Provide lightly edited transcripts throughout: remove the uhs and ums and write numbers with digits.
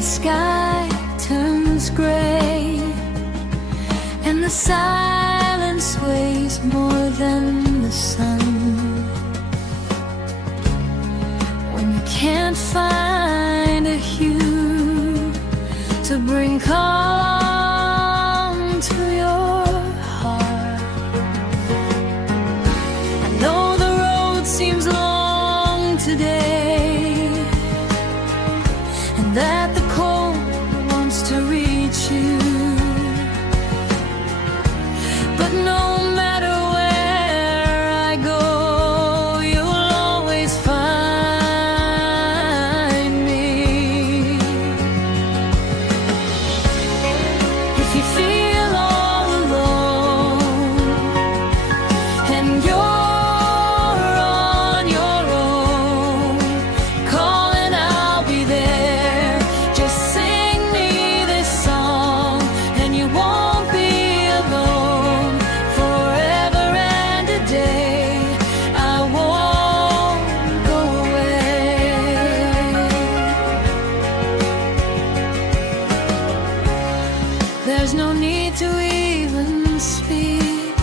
the sky turns gray, and the silence weighs more than the sun. When you can't find a hue to bring calm to your heart, I know the road seems long today, and that the cold wants to reach you. But no matter where I go, you'll always find me. If you feel all alone and you're on your own, call and I'll be there. Just sing me this song and you won't be alone. Forever and a day, I won't go away. There's no need to even speak.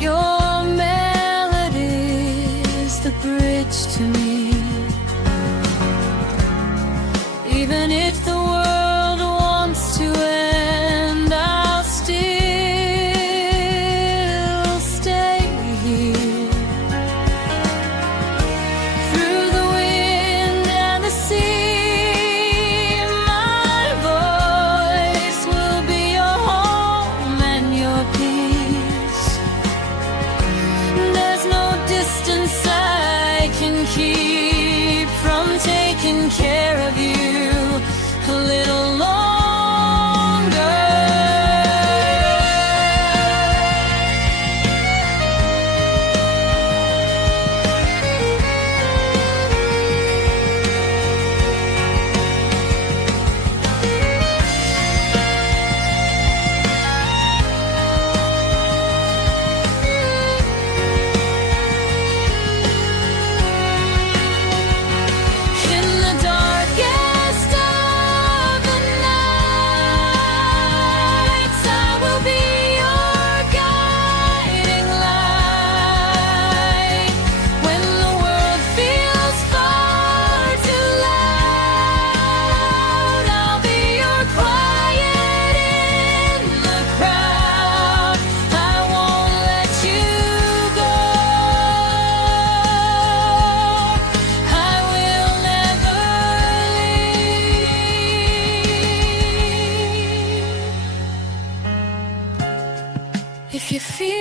Your melody's the bridge to me. Even if the world wants to end, I'll still stay here. Through the wind and the sea, my voice will be your home and your peace. There's no distance I can keep from taking care of you a little longer. In the darkest of the nights, I will be your guiding light. When the world feels far too loud, I'll be your quiet in the crowd. I won't let you go. I will never leave. If you feel